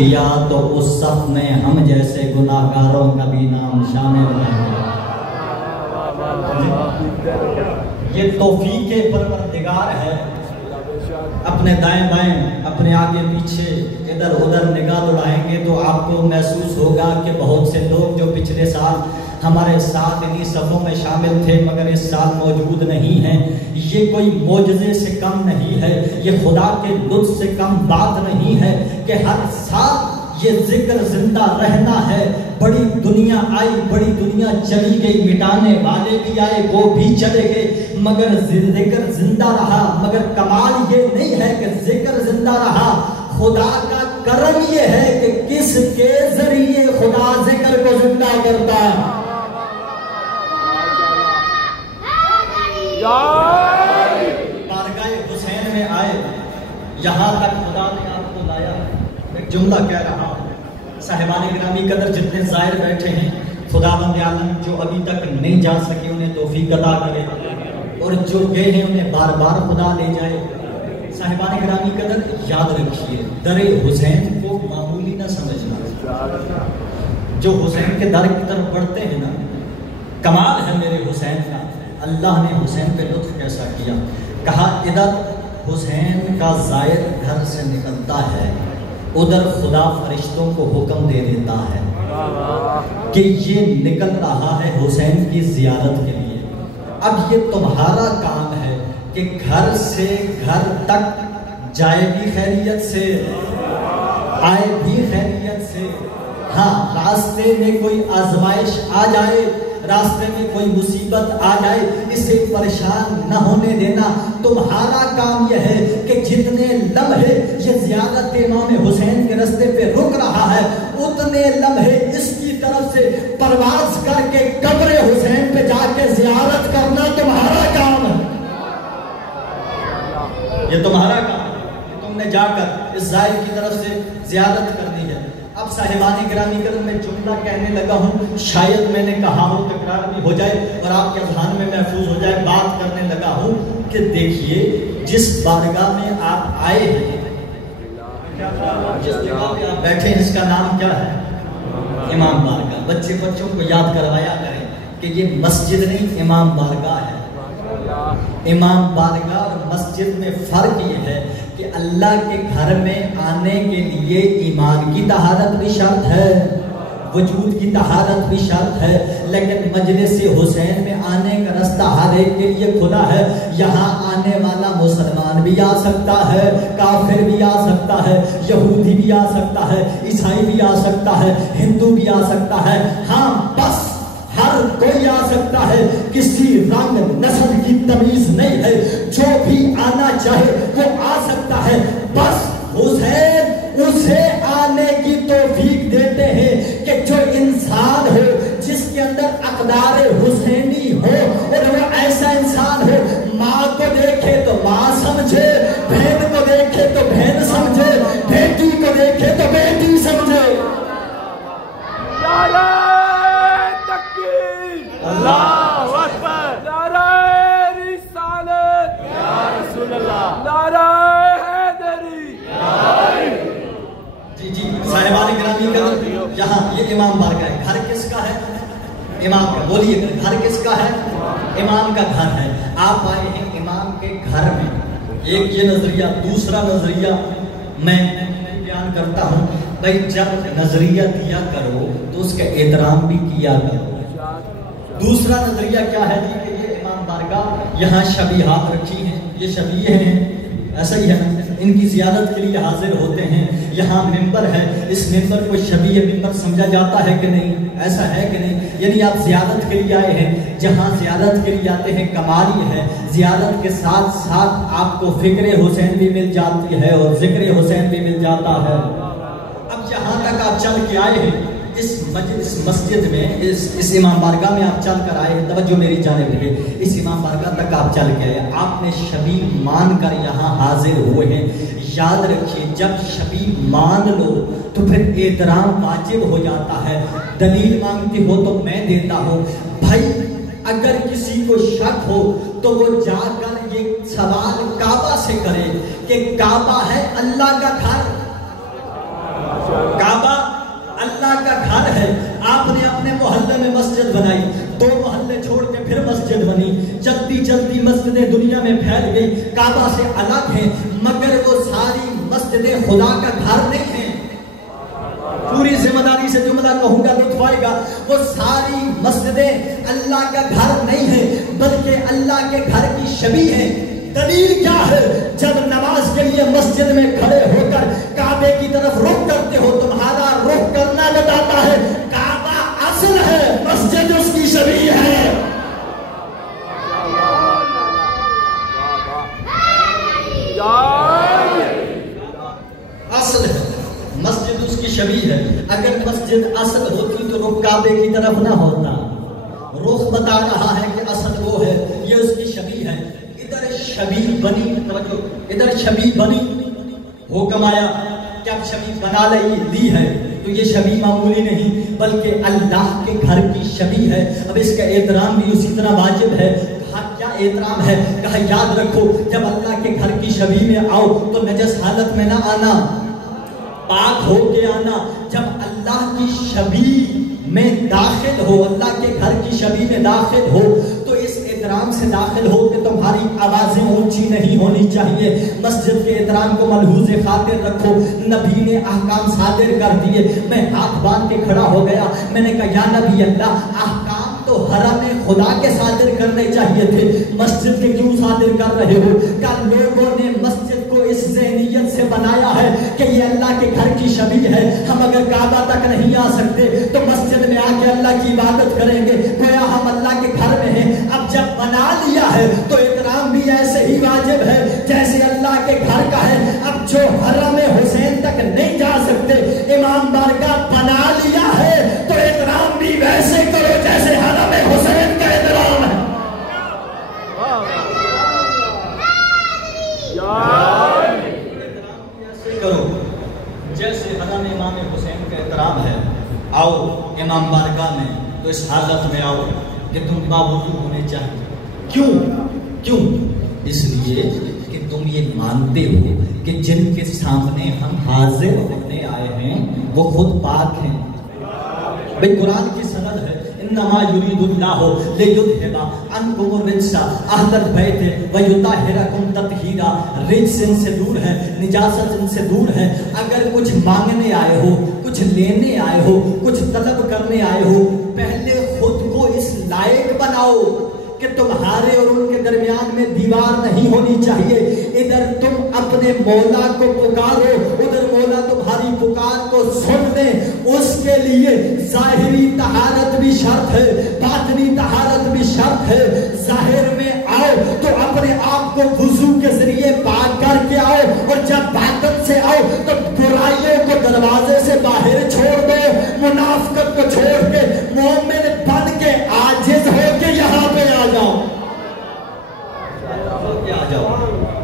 یا تو اس صف میں ہم جیسے گناہگاروں کا بھی نام شامل ہے۔ یہ توفیق پروردگار ہے۔ اپنے دائیں بائیں، اپنے آگے پیچھے، ادھر ادھر نگاہ دوڑائیں گے تو آپ کو محسوس ہوگا کہ بہت سے لوگ جو پچھلے سال ہمارے ساتھ انہی صفوں میں شامل تھے مگر اس سال موجود نہیں ہیں۔ یہ کوئی معجزے سے کم نہیں ہے، یہ خدا کے لطف سے کم بات نہیں ہے کہ ہر سال یہ ذکر زندہ رہنا ہے۔ بڑی دنیا آئی، بڑی دنیا چلی گئی، مٹانے والے بھی آئے، وہ بھی چلے گئے، مگر ذکر زندہ رہا۔ مگر کمال یہ نہیں ہے کہ ذکر زندہ رہا، خدا کا کرم یہ ہے کہ کس کے ذریعے خدا ذکر کو زندہ کرتا ہے۔ بارگاہ حسین میں آئے، یہاں تک خدا نے آپ کو لایا۔ ایک جملہ کہہ رہا ہوں، صاحبان گرامی قدر جتنے زائر بیٹھے ہیں، خداوند عالم جو ابھی تک نہیں جا سکے انہیں توفیق عطا کرے، اور جو گئے ہیں انہیں بار بار خدا لے جائے۔ صاحبان گرامی قدر یاد رکھیے، در حسین کو معمولی نہ سمجھنا۔ جو حسین کے در کی طرف بڑھتے ہیں نا، کمال ہے میرے حسین کا۔ اللہ نے حسین پہ لطف کیسا کیا، کہا ادھر حسین کا زائر گھر سے نکلتا ہے، ادھر خدا فرشتوں کو حکم دے دیتا ہے کہ یہ نکل رہا ہے حسین کی زیارت کے لیے۔ اب یہ تمہارا کام ہے کہ گھر سے گھر تک جائے بھی خیریت سے، آئے بھی خیریت سے۔ ہاں، راستے میں کوئی آزمائش آ جائے، راستے میں کوئی مصیبت آ جائے، اسے پریشان نہ ہونے دینا۔ تمہارا کام یہ ہے کہ جتنے لمحے یہ زیارت امام حسین کے راستے پہ رک رہا ہے، اتنے لمحے اس کی طرف سے پرواز کر کے قبر حسین پہ جا کے زیارت کرنا تمہارا کام ہے۔ یہ تمہارا کام ہے، تم نے جا کر اس زائر کی طرف سے زیارت کرنی ہے۔ اب صاحبان گرامی قدر میں جملہ کہنے لگا ہوں، شاید میں نے کہا ہو تکرار بھی ہو جائے اور آپ کے اذہان میں محفوظ ہو جائے۔ بات کرنے لگا ہوں کہ دیکھیے، جس بارگاہ میں آپ آئے ہیں، جس جگہ پہ آپ بیٹھے ہیں، اس کا نام کیا ہے؟ امام بارگاہ۔ بچوں کو یاد کروایا کریں کہ یہ مسجد نہیں، امام بارگاہ ہے۔ امام بارگاہ اور مسجد میں فرق یہ ہے کہ اللہ کے گھر میں آنے کے لیے ایمان کی طہارت بھی شرط ہے، وجود کی طہارت بھی شرط ہے، لیکن مجلس حسین میں آنے کا راستہ ہر ایک کے لیے کھلا ہے۔ یہاں آنے والا مسلمان بھی آ سکتا ہے، کافر بھی آ سکتا ہے، یہودی بھی آ سکتا ہے، عیسائی بھی آ سکتا ہے، ہندو بھی آ سکتا ہے۔ ہاں، بس ہر کوئی آ سکتا ہے، کسی رنگ نسل کی تمیز نہیں ہے، جو بھی آنا چاہے وہ آ سکتا ہے۔ بس حسین اسے آنے کی توفیق دیتے ہیں کہ جو انسان ہو، جس کے اندر اقدار حسینی ہو، اور وہ ایسا انسان ہو، ماں کو دیکھے تو ماں سمجھے، بہن کو دیکھے تو بہن سمجھے، بیٹی کو دیکھے تو بیٹی سمجھے۔ اللہ اکبر، نعرہ رسالت یا رسول اللہ، نعرہ حیدری۔ جی صاحبان گرامی قدر، یہاں یہ امام بارگاہ ہے۔ گھر کس کا ہے؟ امام کا۔ بولیے، گھر کس کا ہے؟ امام کا گھر ہے۔ آپ آئے ہیں امام کے گھر میں۔ ایک یہ نظریہ، دوسرا نظریہ میں بیان کرتا ہوں، بھائی جب نظریہ دیا کرو تو اس کا احترام بھی کیا کرو۔ دوسرا نظریہ کیا ہے جی کہ یہ امام بارگاہ یہاں شبیہات رکھی ہیں، یہ شبیہ ہیں، ایسا ہی ہے، ان کی زیارت کے لیے حاضر ہوتے ہیں۔ یہاں ممبر ہے، اس ممبر کو شبیہ ممبر سمجھا جاتا ہے کہ نہیں؟ ایسا ہے کہ نہیں؟ یعنی آپ زیارت کے لیے آئے ہیں، جہاں زیارت کے لیے آتے ہیں کمال یہ ہے، زیارت کے ساتھ ساتھ آپ کو فکر حسین بھی مل جاتی ہے اور ذکر حسین بھی مل جاتا ہے۔ اب جہاں تک آپ چل کے آئے ہیں، اس مسجد میں، اس امام بارگاہ میں آپ چل کر آئے ہیں، توجہ میری جانب ہے، اس امام بارگاہ تک آپ چل کے آئے، آپ نے شبیہ مان کر یہاں حاضر ہوئے ہیں۔ یاد رکھیے، جب شبیہ مان لو تو پھر احترام واجب ہو جاتا ہے۔ دلیل مانگتی ہو تو میں دیتا ہوں۔ بھائی اگر کسی کو شک ہو تو وہ جا کر یہ سوال کعبہ سے کرے کہ کعبہ ہے اللہ کا گھر؟ مسجدیں دنیا میں پھیل گئی، کعبہ سے الگ ہیں، مگر وہ ساری مسجدیں خدا کا گھر نہیں ہیں۔ پوری ذمہ داری سے جملہ کہوں گا، لطف آئے گا، وہ ساری مسجدیں اللہ کا گھر نہیں ہیں بلکہ اللہ کے گھر کی شبیہ ہیں۔ دلیل کیا ہے؟ جب نماز کے لیے مسجد میں کھڑے ہو کر کعبے کی طرف رخ کرتے ہو، تمہارا رخ کرنا بتاتا ہے کعبہ اصل ہے، مسجد اس کی شبیہ ہے۔ اصل ہے، مسجد اس کی شبیہ ہے۔ اگر مسجد اصل ہوتی تو رخ کعبے کی طرف نہ ہوتا۔ رخ بتا رہا ہے کہ اصل وہ ہے، یہ اس کی شبیہ ہے۔ ادھر شبیہ بنی، ادھر شبیہ بنی، حکم آیا کہ اب شبیہ بنا لی ہے تو یہ شبیہ معمولی نہیں بلکہ اللہ کے گھر کی شبیہ ہے۔ اب اس کا احترام بھی اسی طرح واجب ہے۔ کہا کیا احترام ہے؟ کہا یاد رکھو جب اللہ کے گھر کی شبیہ میں آؤ تو نجس حالت میں نہ آنا، پاک ہو کے آنا۔ جب اللہ کی شبیہ میں داخل ہو، اللہ کے گھر کی شبیہ میں داخل ہو تو اس احترام سے داخل ہو کہ تمہاری آوازیں اونچی نہیں ہونی چاہیے۔ مسجد کے احترام کو ملحوظ خاطر رکھو۔ نبی نے احکام صادر کر دیے، میں ہاتھ باندھ کے کھڑا ہو گیا، میں نے کہا یا نبی اللہ، احکام تو حرم خدا کے صادر کرنے چاہیے تھے، مسجد کے کیوں صادر کر رہے ہو؟ کہ لوگوں نے مسجد کو اس ذہنیت سے بنایا ہے کہ یہ اللہ کے گھر کی شبیہ ہے، ہم اگر کعبہ تک نہیں آ سکتے تو مسجد میں آ کے اللہ کی عبادت کریں گے، گویا ہم اللہ کے گھر میں ہیں۔ اب جب بنا لیا ہے تو احترام بھی ایسے ہی واجب ہے جیسے اللہ کے گھر کا ہے۔ اب جو حرم حسین تک نہیں جا سکتے، امام بارگاہ بنا لیا ہے تو احترام بھی ویسے کرو جیسے حرم حسین کا احترام ہے۔ کرو جیسے حرم امام حسین کا احترام ہے۔ آؤ امام بارگاہ میں تو اس حالت میں آؤ کہ تم باوضو ہونے چاہیے۔ کیوں؟ اس لیے کہ تم یہ مانتے ہو کہ جن کے سامنے ہم حاضر ہونے آئے ہیں وہ خود پاک ہیں۔ بھئی قرآن کی سند ہے، انما یرید اللہ لیذھب عنکم الرجس اہل البیت ویطہرکم تطہیرا۔ رجس ان سے دور ہے، نجاست ان سے دور ہے۔ اگر کچھ مانگنے آئے ہو، کچھ لینے آئے ہو، کچھ طلب کرنے آئے ہو، پہلے خود کو اس لائق بناؤ کہ تمہارے اور ان کے درمیان میں دیوار نہیں ہونی چاہیے۔ ادھر تم اپنے مولا کو پکارو، ادھر مولا تمہاری پکار کو سن لے۔ اس کے لیے ظاہری طہارت بھی شرط ہے، باطنی طہارت بھی شرط ہے۔ ظاہر میں آؤ تو اپنے آپ کو وضو کے ذریعے پاک کر کے آؤ، اور جب باطن سے آؤ تو برائیوں کو دروازے سے باہر چھوڑ دو، منافقت کو چھوڑ کے مومن بن کے عاجز ہو کے یہاں پہ آ جاؤ۔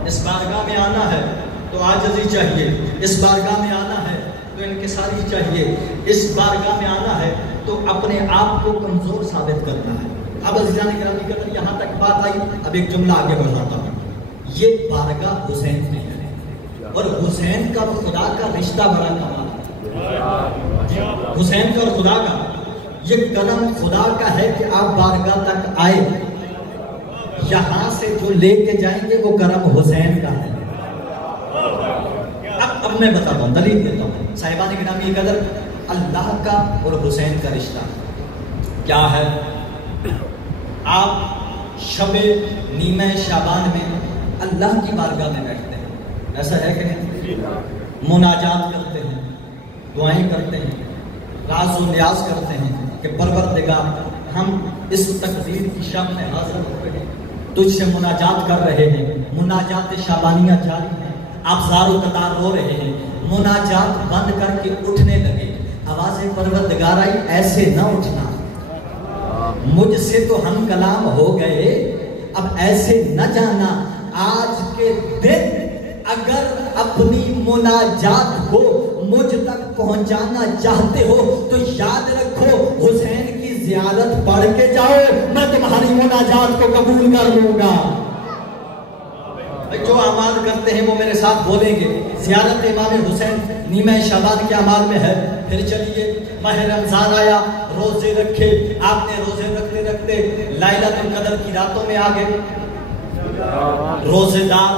اس بارگاہ میں آنا ہے تو عاجزی چاہیے، اس بارگاہ میں آنا ہے تو انکساری چاہیے، اس بارگاہ میں آنا ہے تو اپنے آپ کو کمزور ثابت کرنا ہے۔ اب عزیزان گرامی قدر یہاں تک بات آئی، اب ایک جملہ آگے بڑھاتا ہوں۔ یہ بارگاہ حسین میں ہے اور حسین کا اور خدا کا رشتہ بڑا کمال ہے۔ حسین کا اور خدا کا یہ کرم خدا کا ہے کہ آپ بارگاہ تک آئے، یہاں سے جو لے کے جائیں گے وہ کرم حسین کا ہے۔ اب میں بتاتا ہوں، دلیل دیتا ہوں۔ صاحبان گرامی قدر، اللہ کا اور حسین کا رشتہ کیا ہے؟ آپ شب نیمہ شعبان میں اللہ کی بارگاہ میں بیٹھتے ہیں، ایسا ہے کہ نہیں؟ مناجات کرتے ہیں، دعائیں کرتے ہیں، راز و نیاز کرتے ہیں کہ پروردگار ہم اس تقدیر کی شب میں حاضر ہو گئے، تجھ سے مناجات کر رہے ہیں۔ مناجات شعبانیہ جاری ہیں، آپ زار و قطار رو رہے ہیں، مناجات بند کر کے اٹھنے لگے، آواز پروردگار آئی ایسے نہ اٹھنا، مجھ سے تو ہم کلام ہو گئے، اب ایسے نہ جانا۔ آج کے دن اگر اپنی مناجات کو مجھ تک پہنچانا چاہتے ہو تو یاد رکھو حسین کی زیارت پڑھ کے جاؤ، میں تمہاری مناجات کو قبول کر لوں گا۔ جو اعمال کرتے ہیں وہ میرے ساتھ بولیں گے۔ زیارت امام حسین نیمہ شعبان کے اعمال میں ہے۔ پھر چلیے ماہ رمضان آیا، روزے رکھے، آپ نے روزے رکھتے رکھتے لیلۃ القدر کی راتوں میں آ گئے۔ روزے دار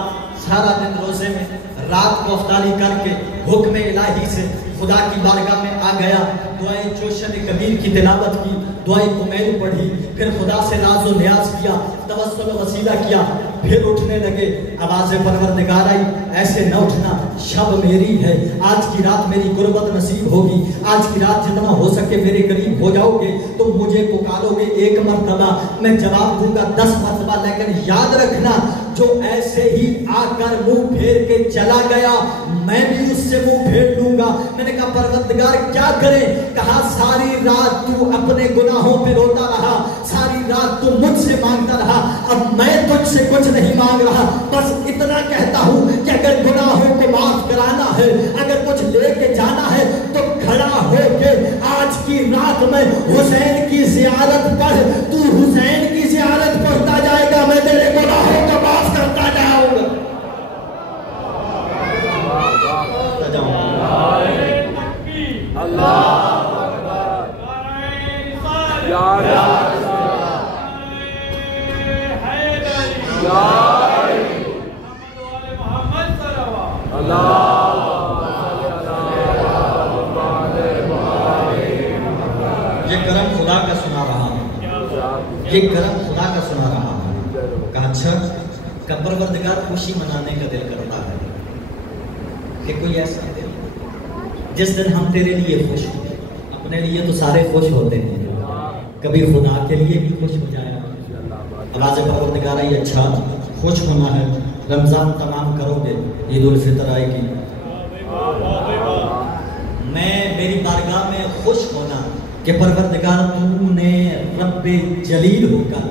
سارا دن روزے میں، رات کو افطاری کر کے حکم الہی سے خدا کی بارگاہ میں آ گیا، دعائیں جوشن کبیر کی تلاوت کی، دعائیں کمیل پڑھی، پھر خدا سے راز و نیاز کیا، توسل و وسیلہ کیا، پھر اٹھنے لگے، آواز پروردگار آئی، ایسے نہ اٹھنا، شب میری ہے، آج کی رات میری قربت نصیب ہوگی، آج کی رات جتنا ہو سکے میرے قریب ہو جاؤ گے، تم مجھے پکارو گے 1 مرتبہ، میں جواب دوں گا 10 مرتبہ، لیکن یاد رکھنا جو ایسے ہی آ کر منہ پھیر کے چلا گیا میں بھی اس سے منہ پھیر لوں گا۔ میں نے کہا پروردگار کیا کرے؟ کہا ساری رات تو اپنے گناہوں پہ روتا رہا، ساری رات تو مجھ سے مانگتا رہا، اب میں تجھ سے کچھ نہیں مانگ رہا، بس اتنا کہتا ہوں کہ اگر گناہوں کو معاف کرانا ہے، اگر کچھ لے کے جانا ہے تو کھڑا ہو کے آج کی رات میں حسین کی زیارت پڑھ، تو حسین کی زیارت پڑھتا جائے گا، میں تیرے گناہوں کو معاف کرتا جاؤں گا۔ یہ کرم خدا کا سنا رہا ہوں، یہ کرم خدا کا سنا رہا ہوں۔ کہا اچھا کہ پروردگار خوشی منانے کا دل کرتا ہے کہ کوئی ایسا دل جس دن ہم تیرے لیے خوش ہوں، اپنے لیے تو سارے خوش ہوتے ہیں، کبھی خدا کے لیے بھی خوش ہو جائے۔ آواز پروردگار آئی، اچھا خوش ہونا ہے، رمضان تمام کرو گے، عید الفطر آئے گی، میں میری بارگاہ میں خوش ہونا کہ پروردگار تو نے رب جلیل ہو کر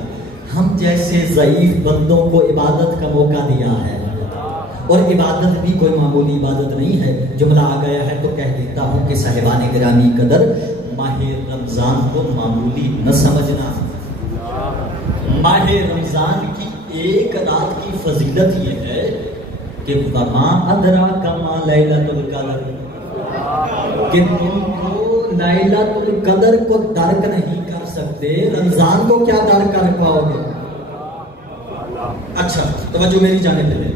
ہم جیسے ضعیف بندوں کو عبادت کا موقع دیا ہے، اور عبادت بھی کوئی معمولی عبادت نہیں ہے۔ جملہ آ گیا ہے تو کہہ دیتا ہوں کہ صاحبان گرامی قدر، ماہ رمضان کو معمولی نہ سمجھنا۔ ماہ رمضان کی ایک رات کی فضیلت یہ ہے کہ وما ادراک ما لیلۃ القدر، کہ تم کو لیلۃ القدر کو درک نہیں کر سکتے، رمضان کو کیا درک کر پاؤ گے؟ اچھا توجہ میری جانب دے،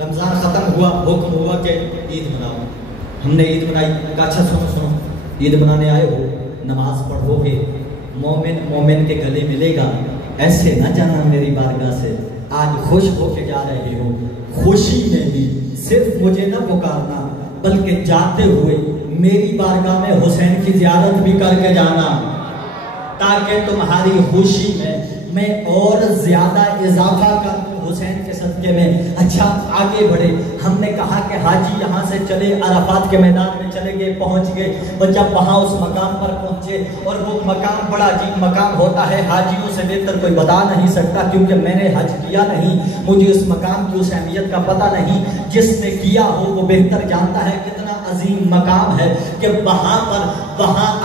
رمضان ختم ہوا، حکم ہوا کہ عید مناؤ، ہم نے عید منائی، کہا اچھا سنو عید منانے آئے ہو، نماز پڑھو گے، مومن مومن کے گلے ملے گا، ایسے نہ جانا میری بارگاہ سے، آج خوش ہو کے جا رہے ہو، خوشی میں بھی صرف مجھے نہ پکارنا بلکہ جاتے ہوئے میری بارگاہ میں حسین کی زیارت بھی کر کے جانا، تاکہ تمہاری خوشی میں اور زیادہ اضافہ کر حسین کے صدقے میں۔ اچھا آگے بڑھے، ہم نے کہا کہ حاجی یہاں سے چلے، عرفات کے میدان میں چلے گئے، پہنچ گئے، اور جب وہاں اس مقام پر پہنچے، اور وہ مقام بڑا عجیب مقام ہوتا ہے، حاجیوں سے بہتر کوئی بتا نہیں سکتا، کیونکہ میں نے حج کیا نہیں، مجھے اس مقام کی اس اہمیت کا پتہ نہیں، جس نے کیا ہو وہ بہتر جانتا ہے کتنا عظیم مقام ہے کہ وہاں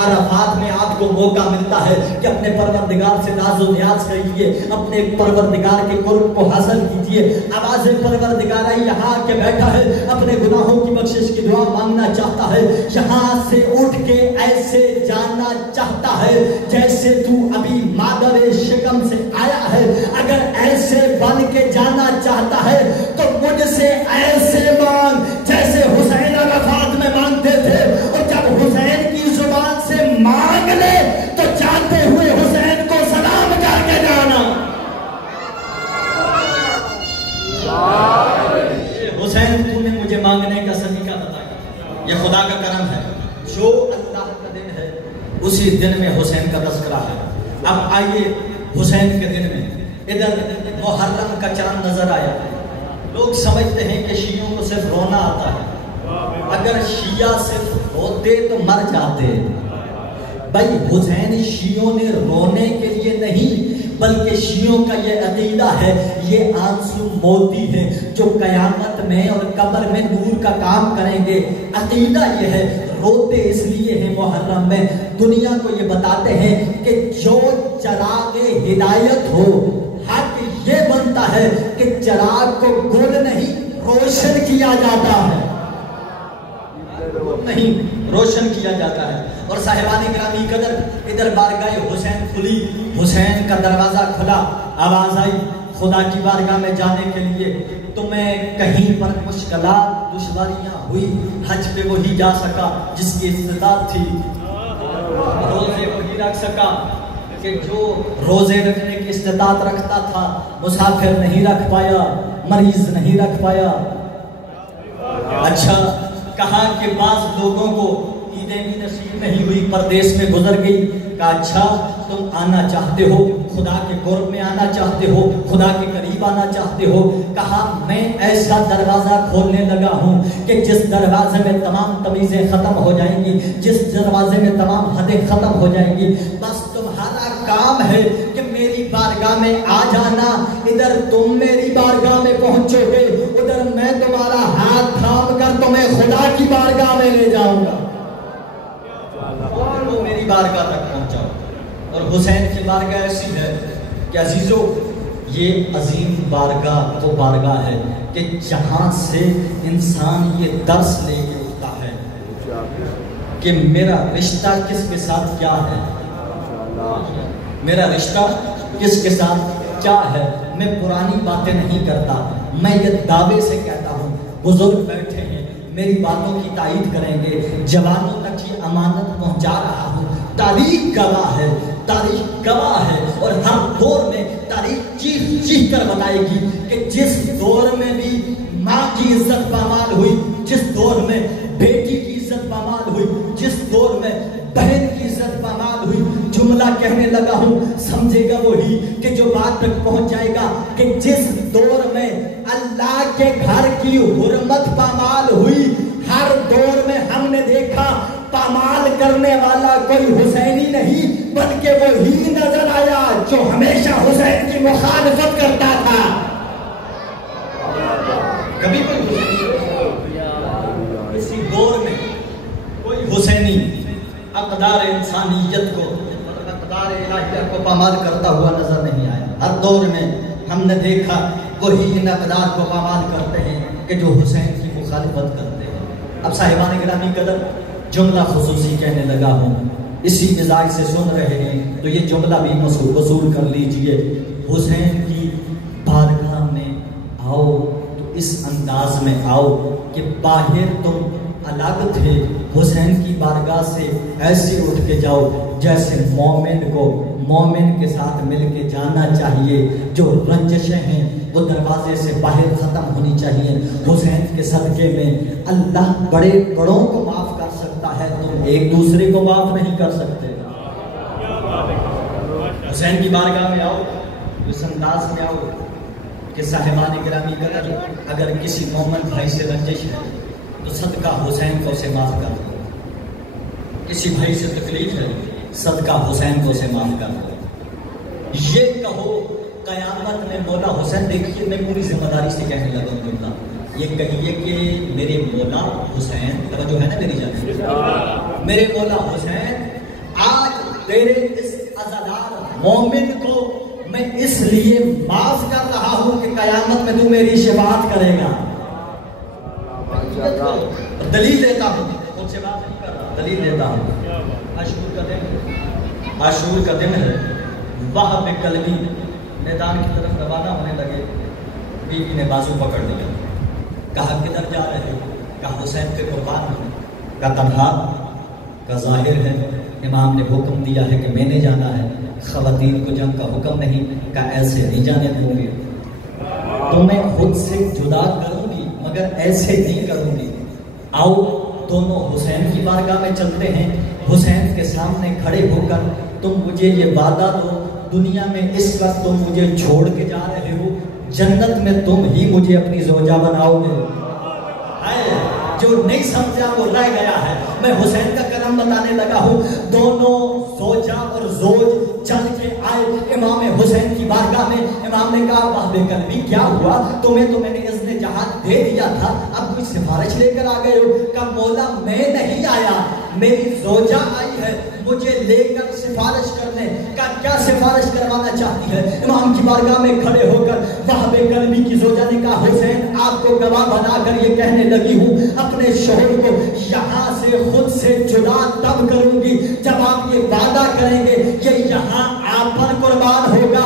عرفات میں آپ کو موقع ملتا ہے کہ اپنے پروردگار سے ناز و نیاز کریے، اپنے پروردگار کے قرب کو حاصل کیجئے۔ آواز پروردگار یہاں کے بیٹھا ہے، اپنے گناہوں کی بخشش کی دعا مانگنا چاہتا ہے، یہاں سے اٹھ کے ایسے جانا چاہتا ہے جیسے تو ابھی مادر شکم سے آیا ہے۔ اگر ایسے بن کے جانا چاہتا ہے تو مجھ سے ایسے مانگ جیسے حسین عرفات میں مانگتے تھے، اور جب حسین کی زبان سے مانگ لے تو جاتے ہوئے حسین کو سلام کر کے جانا۔ حسین تو نے مجھے مانگنے کا سلیقہ بتایا، یہ خدا کا کرم ہے، جو اللہ کا دن ہے اسی دن میں حسین کا تذکرہ ہے۔ اب آئیے حسین کے دن میں، ادھر محرم کا چاند نظر آیا، لوگ سمجھتے ہیں کہ شیعوں کو صرف رونا آتا ہے، اگر شیعہ صرف روتے تو مر جاتے۔ بھائی حسین شیعوں نے رونے کے لیے نہیں بلکہ شیعوں کا یہ عقیدہ ہے، یہ آنسو موتی ہے جو قیامت میں اور قبر میں نور کا کام کریں گے۔ عقیدہ یہ ہے، روتے اس لیے ہیں محرم میں، دنیا کو یہ بتاتے ہیں کہ جو چراغ ہدایت ہو، حق یہ بنتا ہے کہ چراغ کو گل نہیں روشن کیا جاتا ہے، نہیں روشن کیا جاتا ہے۔ اور صاحبان گرامی قدر، ادھر بارگاہ حسین کھلی، حسین کا دروازہ کھلا، آواز آئی خدا کی بارگاہ میں جانے کے لیے تمہیں کہیں پر مشکلات دشواریاں ہوئی، حج پہ وہی جا سکا جس کی استطاعت تھی، روزے وہی رکھ سکا کہ جو روزے رکھنے کی استطاعت رکھتا تھا، مسافر نہیں رکھ پایا، مریض نہیں رکھ پایا۔ اچھا کہا کہ بعض لوگوں کو عیدیں بھی نصیب نہیں ہوئی، پردیس میں گزر گئی، کہا اچھا تم آنا چاہتے ہو، خدا کے قرب میں آنا چاہتے ہو، خدا کے قریب آنا چاہتے ہو، کہا میں ایسا دروازہ کھولنے لگا ہوں کہ جس دروازے میں تمام تمیزیں ختم ہو جائیں گی، جس دروازے میں تمام حدیں ختم ہو جائیں گی، بس تمہارا کام ہے کہ میری بارگاہ میں آ جانا، ادھر تم میری بارگاہ میں پہنچو گے، ادھر میں تمہارا ہاتھ تھام کر تمہیں خدا کی بارگاہ میں لے جاؤں گا اور وہ میری بارگاہ تک پہنچاؤ۔ اور حسین کی بارگاہ ایسی ہے کہ عزیزو یہ عظیم بارگاہ وہ بارگاہ ہے کہ جہاں سے انسان یہ درس لے کے اٹھتا ہے کہ میرا رشتہ کس کے ساتھ کیا ہے، میرا رشتہ کس کے ساتھ کیا ہے۔ میں پرانی باتیں نہیں کرتا، میں یہ دعوے سے کہتا ہوں، بزرگ بیٹھے ہیں میری باتوں کی تائید کریں گے، جوانوں تک یہ امانت پہنچا رہا ہوں، تاریخ گواہ ہے، تاریخ گواہ ہے، اور ہر دور میں تاریخ چیخ چیخ کر بتائے گی کہ جس دور میں بھی ماں کی عزت پامال ہوئی، جس دور میں بیٹی کی عزت پامال ہوئی، جس دور میں بہن کی عزت پامال ہوئی، جملہ کہنے لگا ہوں سمجھے گا وہی کہ جو بات تک پہنچ جائے گا کہ جس دور میں اللہ کے گھر کی حرمت پامال ہوئی، ہر دور میں ہم نے دیکھا پامال کرنے والا کوئی حسینی نہیں بلکہ وہی نظر آیا جو ہمیشہ حسین کی مخالفت کرتا تھا۔ کبھی کوئی اسی دور میں کوئی حسینی اقدار انسانیت کو، اقدار الہیہ کو پامال کرتا ہوا نظر نہیں آیا۔ ہر دور میں ہم نے دیکھا وہی ان اقدار کو پامال کرتے ہیں کہ جو حسین کی مخالفت کرتے ہیں۔ اب صاحبان گرامی قدر جملہ خصوصی کہنے لگا ہوں، اسی مزاج سے سن رہے ہیں تو یہ جملہ بھی وصول کر لیجئے۔ حسین کی بارگاہ میں آؤ تو اس انداز میں آؤ کہ باہر تم الگ تھے، حسین کی بارگاہ سے ایسے اٹھ کے جاؤ جیسے مومن کو مومن کے ساتھ مل کے جانا چاہیے، جو رنجشیں ہیں وہ دروازے سے باہر ختم ہونی چاہیے۔ حسین کے صدقے میں اللہ بڑے بڑوں کو معاف کر سکتا ہے، تم ایک دوسرے کو معاف نہیں کر سکتے۔ حسین کی بارگاہ میں آؤ، اس انداز میں آؤ کہ صاحبان گرامی قدر اگر کسی مومن بھائی سے رنجش ہے تو صدقہ حسین کو اسے معاف کر دو، کسی بھائی سے تکلیف ہے صدقہ حسین کو اسے معاف کر دو۔ یہ کہو قیامت میں مولا حسین، دیکھیے میں پوری ذمہ داری سے کہنے لگا ہوں، یہ کہیے کہ میرے مولا حسین، توجہ ہے نا میری جان، میرے مولا حسین آج تیرے اس عزادار مومن کو میں اس لیے معاف کر رہا ہوں کہ قیامت میں تو میری شفاعت کرے گا۔ دلیل دیتا ہوں، خود سے بات نہیں کر رہا، دلیل دیتا ہوں۔ عاشور کا دن ہے، وہب کلبی میدان کی طرف روانہ ہونے لگے، بیوی نے بازو پکڑ لیا، کہا کدھر جا رہے ہو؟ کہا حسین پہ قربان ہوں۔ کہا تنہا؟ کا ظاہر ہے امام نے حکم دیا ہے کہ میں نے جانا ہے، خواتین کو جنگ کا حکم نہیں، کہا ایسے نہیں جانے دوں گی، تو میں خود سے جدا کروں گی مگر ایسے نہیں کروں گی۔ آؤ دونوں حسین کی بارگاہ میں چلتے ہیں، حسین کے سامنے کھڑے ہو کر تم مجھے یہ وعدہ دو، دنیا میں اس وقت تم مجھے چھوڑ کے جا رہے ہو، جنت میں تم ہی مجھے اپنی زوجہ بناؤ گے۔ جو نہیں سمجھا وہ رہ گیا ہے۔ میں حسین کا کرم بتانے لگا ہوں، دونوں زوجہ اور زوج چل کے آئے امام حسین کی بارگاہ میں۔ امام نے کہا وہب قلبی کیا ہوا؟ تمہیں تو میں نے اذن جہاد دے دیا تھا، اب کوئی سفارش لے کر آ گئے ہو؟ کہا مولا میں نہیں آیا، میری زوجہ آئی ہے مجھے لے کر سفارش کرنے۔ کہا کیا سفارش کروانا چاہتی ہے؟ امام کی بارگاہ میں کھڑے ہو کر وہب قلبی کی زوجہ نے کہا حسین آپ کو گواہ بنا کر یہ کہنے لگی ہوں اپنے شوہر کو یہاں سے خود سے جدا تب کروں گی جب آپ یہ وعدہ کریں گے کہ یہاں آپ پر قربان ہوگا،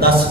10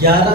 11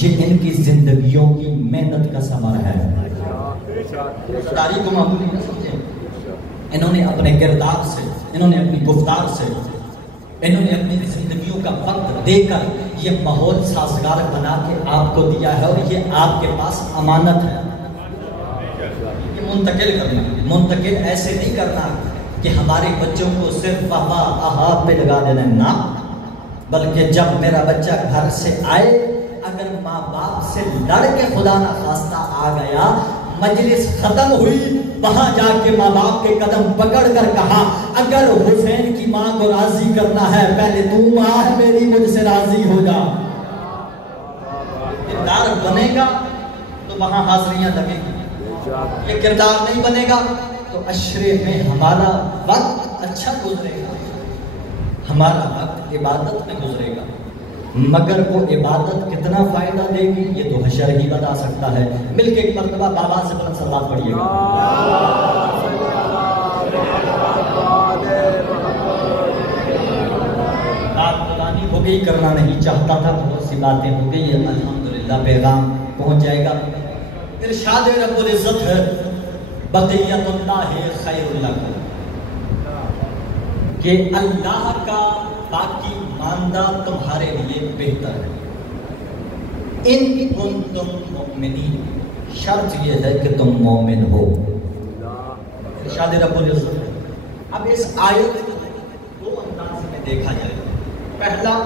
یہ ان کی زندگیوں کی محنت کا ثمر ہے. تاریخ کو معمولی نہ سمجھیں. انہوں نے اپنے کردار سے، انہوں نے اپنی گفتار سے، انہوں نے اپنی زندگیوں کا وقت دے کر یہ ماحول سازگار بنا کے آپ کو دیا ہے، اور یہ آپ کے پاس امانت ہے. یہ منتقل کرنا، منتقل ایسے نہیں کرنا کہ ہمارے بچوں کو صرف واہ آہا پہ لگا دینا، نہ، بلکہ جب میرا بچہ گھر سے آئے، اگر ماں باپ سے لڑ کے خدا نہ خواستہ آ گیا، مجلس ختم ہوئی، وہاں جا کے ماں باپ کے قدم پکڑ کر کہا اگر حسین کی ماں کو راضی کرنا ہے پہلے تو ماں ہے میری، مجھ سے راضی ہو جا. کردار بنے گا تو وہاں حاضریاں لگیں گی. یہ کردار نہیں بنے گا تو عشرے میں ہمارا وقت اچھا گزرے گا، ہمارا وقت عبادت میں گزرے گا، مگر وہ عبادت کتنا فائدہ دے گی یہ تو حشر ہی بتا سکتا ہے. مل کے ایک مرتبہ بابا سے بلند صلوات پڑھیے گا. بات بتانی ہو گئی، کرنا نہیں چاہتا تھا، بہت سی باتیں ہو گئی، الحمدللہ پیغام پہنچ جائے گا. ارشاد رب العزت ہے بقیت اللہ خیر لکم، کہ اللہ کا باقی ماندہ تمہارے لیے بہتر ہے. ان کنتم مؤمنین، شرط یہ ہے کہ تم مومن ہو. ارشاد رب العزت ہے. اب اس آیت کو دو انداز میں دیکھا جائے. پہلا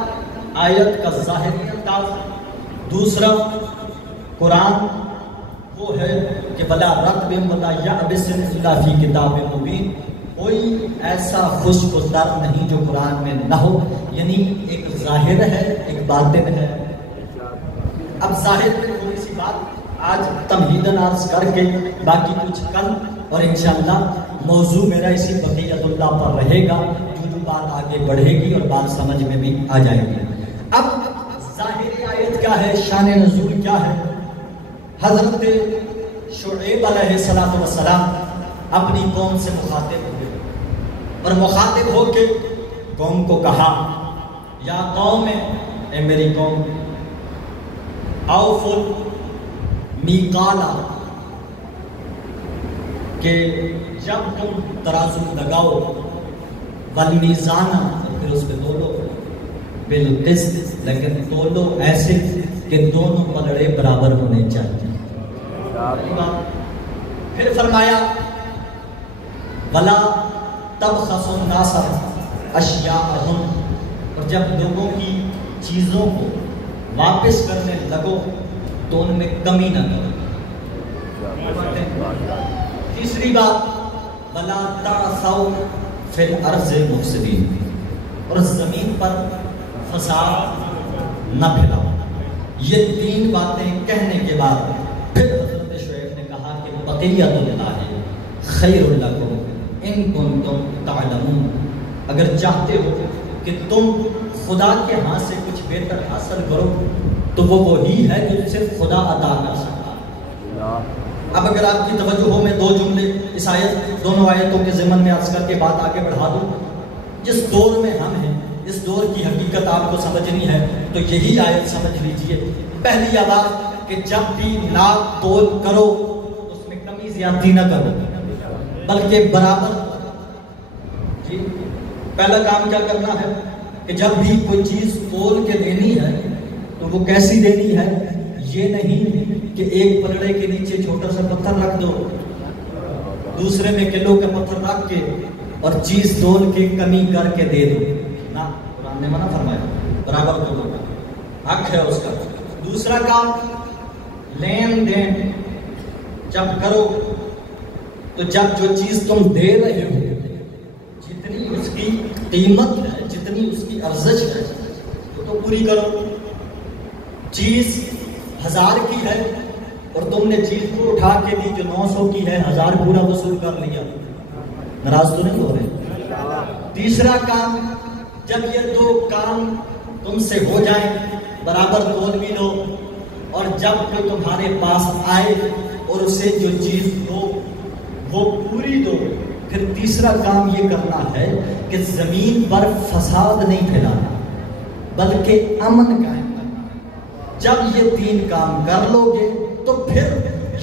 آیت کا ظاہری انداز، دوسرا قرآن وہ ہے کہ ولا رطب ولا یابس الا فی کتاب مبین، کوئی ایسا خشک و تر نہیں جو قرآن میں نہ ہو. یعنی ایک ظاہر ہے، ایک باطن ہے. اب ظاہر میں تھوڑی سی بات آج تمہیداً عرض کر کے باقی کچھ کل، اور انشاءاللہ موضوع میرا اسی بقیت اللہ پر رہے گا. جو بات آگے بڑھے گی اور بات سمجھ میں بھی آ جائے گی. اب ظاہری آیت کیا ہے، شان نزول کیا ہے. حضرت شعیب علیہ السلام اپنی قوم سے مخاطب ہوئے، اور مخاطب ہو کے قوم کو کہا یا قوم، اے میری قوم، اوفل میقالا، کہ جب تم ترازو لگاؤ، والمیزانہ، پھر اس پہ تولو، بالقسط، لیکن تولو ایسے کہ دونوں پلڑے برابر ہونے چاہیے. پھر فرمایا ولا تبخسوا الناس اشیاءہم، اور جب لوگوں کی چیزوں کو واپس کرنے لگو تو ان میں کمی نہ کرو. تیسری بات ولا تعثوا فی الارض مفسدین، اور زمین پر فساد نہ پھیلاؤ. یہ تین باتیں کہنے کے بعد پھر حضرت شعیب نے کہا کہ بقیت اللہ خیر لکم ان کنتم تعلمون، اگر چاہتے ہو کہ تم خدا کے ہاں سے کچھ بہتر حاصل کرو تو وہ وہی ہے جو صرف خدا عطا کر سکتا. اب اگر آپ کی توجہ ہو، میں دو جملے اس آیت، دونوں آیتوں کے ضمن میں عرض کر کے بات آگے بڑھا دوں. جس دور میں ہم ہیں، اس دور کی حقیقت آپ کو سمجھنی ہے تو یہی آیت سمجھ لیجئے. پہلی آواز کہ جب بھی ناپ تول کرو اس میں کمی زیادتی نہ کرو بلکہ برابر. جی پہلا کام کیا کرنا ہے کہ جب بھی کوئی چیز تول کے دینی ہے تو وہ کیسی دینی ہے. یہ نہیں کہ ایک پلڑے کے نیچے چھوٹا سا پتھر رکھ دو، دوسرے میں کلو کا پتھر رکھ کے اور چیز تول کے کمی کر کے دے دو. نہ، قرآن نے منع فرمایا برابر دو، حق ہے اس کا. دوسرا کام لین دین جب کرو تو جب جو چیز تم دے رہے ہو جتنی اس کی قیمت ہے، جتنی اس کی ارزش ہے تو پوری کرو. چیز 1000 کی ہے اور تم نے چیز کو اٹھا کے دی جو 900 کی ہے، 1000 پورا وصول کر لیا. ناراض تو نہیں ہو رہے. تیسرا کام، جب یہ دو کام تم سے ہو جائیں برابر تول بھی لو، اور جب کوئی تمہارے پاس آئے اور اسے جو چیز دو وہ پوری دو. پھر تیسرا کام یہ کرنا ہے کہ زمین پر فساد نہیں پھیلانا بلکہ امن قائم کرنا. جب یہ 3 کام کر لو گے تو پھر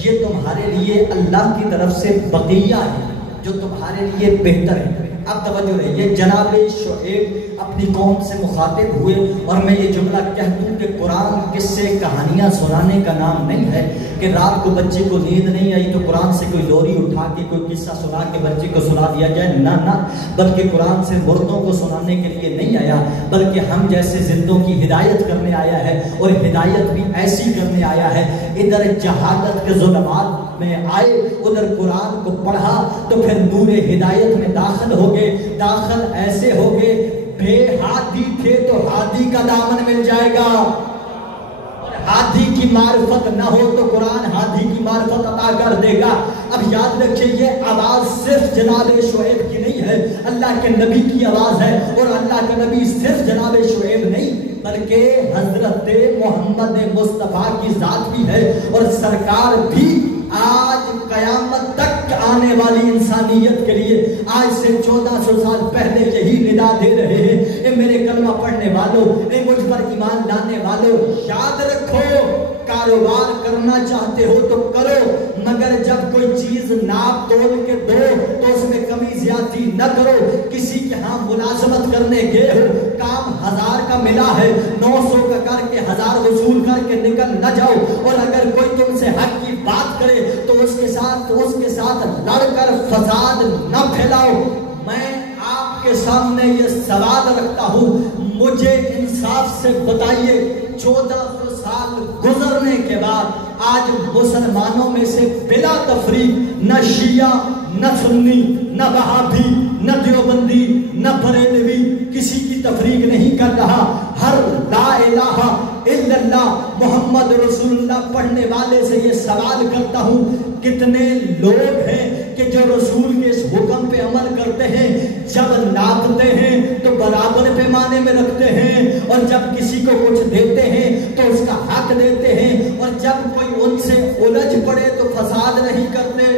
یہ تمہارے لیے اللہ کی طرف سے بقیہ ہے جو تمہارے لیے بہتر ہے۔ اب توجہ رہیے، جناب شعیب اپنی قوم سے مخاطب ہوئے، اور میں یہ جملہ کہہ دوں کہ قرآن قصے کہانیاں سنانے کا نام نہیں ہے کہ رات کو بچے کو نیند نہیں آئی تو قرآن سے کوئی لوری اٹھا کے کوئی قصہ سنا کے بچے کو سنا دیا جائے، نہ، بلکہ قرآن سے مردوں کو سنانے کے لیے نہیں آیا، بلکہ ہم جیسے زندوں کی ہدایت کرنے آیا ہے، اور ہدایت بھی ایسی کرنے آیا ہے۔ ادھر جہالت کے ظلمات میں آئے، ادھر قرآن کو پڑھا تو پھر نور ہدایت میں داخل ہو گئے، داخل ایسے ہو گئے بے ہادی تھے تو ہادی کا دامن مل جائے گا، اور ہادی کی معرفت نہ ہو تو قرآن ہادی کی معرفت عطا کر دے گا۔ اب یاد رکھیں یہ آواز صرف جناب شعیب کی نہیں ہے، اللہ کے نبی کی آواز ہے، اور اللہ کے نبی صرف جناب شعیب نہیں بلکہ حضرت محمد مصطفیٰ کی ذات بھی ہے، اور سرکار بھی آج قیامت تک آنے والی انسانیت کے لیے آج سے 1400 سال پہلے یہی ندا دے رہے ہیں، اے میرے کلمہ پڑھنے والوں، اے مجھ پر ایمان لانے والوں، یاد رکھو کاروبار کرنا چاہتے ہو تو کرو، مگر جب کوئی چیز ناپ تول کے دو تو اس میں کمی زیادتی نہ کرو۔ کسی کے ہاں ملازمت کرنے گئے ہو، کام 1000 کا ملا ہے، 900 کا کر کے 1000 وصول کر کے نکل نہ جاؤ، اور اگر کوئی تم سے حق کی بات کرے تو اس کے ساتھ لڑ کر فساد نہ پھیلاؤ۔ میں آپ کے سامنے یہ سوال رکھتا ہوں، مجھے انصاف سے بتائیے 1400 سال گزرنے کے بعد آج مسلمانوں میں سے بلا تفریق نہ شیعہ نہ سنی نہ وہابی نہ دیوبندی نہ بریلوی کسی کی تفریق نہیں کر رہا، ہر لا الہ الا اللہ محمد رسول اللہ پڑھنے والے سے یہ سوال کرتا ہوں، کتنے لوگ ہیں کہ جو رسول کے اس حکم پہ عمل کرتے ہیں، جب ناپتے ہیں تو برابر پیمانے میں رکھتے ہیں، اور جب کسی کو کچھ دیتے ہیں تو اس کا حق دیتے ہیں، اور جب کوئی ان سے الجھ پڑے تو فساد نہیں کرتے۔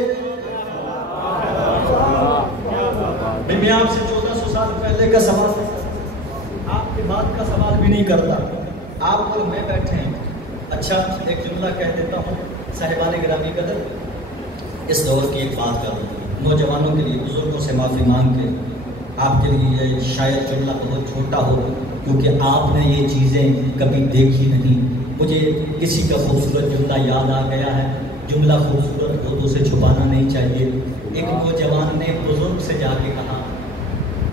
میں آپ سے 1400 سال پہلے کا سوال، آپ کے بعد کا سوال بھی نہیں کرتا، آپ اور میں بیٹھے ہیں۔ اچھا ایک جملہ کہہ دیتا ہوں، صاحبان گرامی قدر، اس دور کی ایک بات کروں، نوجوانوں کے لیے بزرگوں سے معافی مانگ کے، آپ کے لیے یہ شاید جملہ بہت چھوٹا ہو کیونکہ آپ نے یہ چیزیں کبھی دیکھی نہیں۔ مجھے کسی کا خوبصورت جملہ یاد آ گیا ہے، جملہ خوبصورت ہو تو اسے چھپانا نہیں چاہیے۔ ایک نوجوان نے بزرگ سے جا کے کہا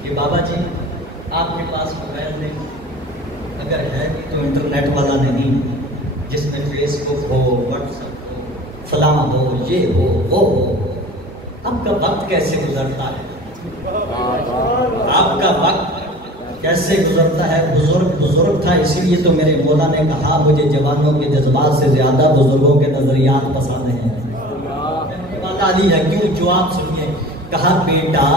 کہ بابا جی آپ کے پاس موبائل نہیں، اگر ہے تو انٹرنیٹ والا نہیں جس میں فیس بک ہو، واٹس ایپ ہو، فلاں ہو، یہ ہو وہ ہو، آپ کا وقت کیسے گزرتا ہے؟ آپ کا وقت کیسے گزرتا ہے؟ بزرگ تھا، اسی لیے تو میرے مولا نے کہا مجھے جوانوں کے جذبات سے زیادہ بزرگوں کے نظریات پسند ہیں۔ مولا علی ہے کیوں؟ جواب سنیے، کہا بیٹا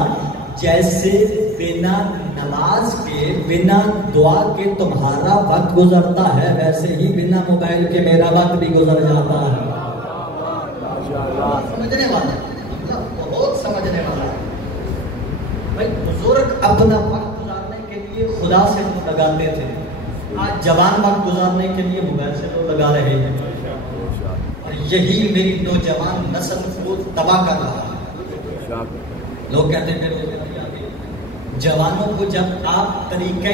جیسے بنا نماز کے بنا دعا کے تمہارا وقت گزرتا ہے، ویسے ہی بنا موبائل کے میرا وقت بھی گزر جاتا ہے۔ سمجھنے والا بہت سمجھنے والا ہے بھائی، بزرگ اپنا وقت گزارنے کے لیے خدا سے لگاتے تھے، آج جوان وقت گزارنے کے لیے موبائل سے لوگ لگا رہے ہیں، اور یہی میری نوجوان نسل کو تباہ کر رہا ہے۔ لوگ کہتے ہیں جوانوں کو جب آپ طریقہ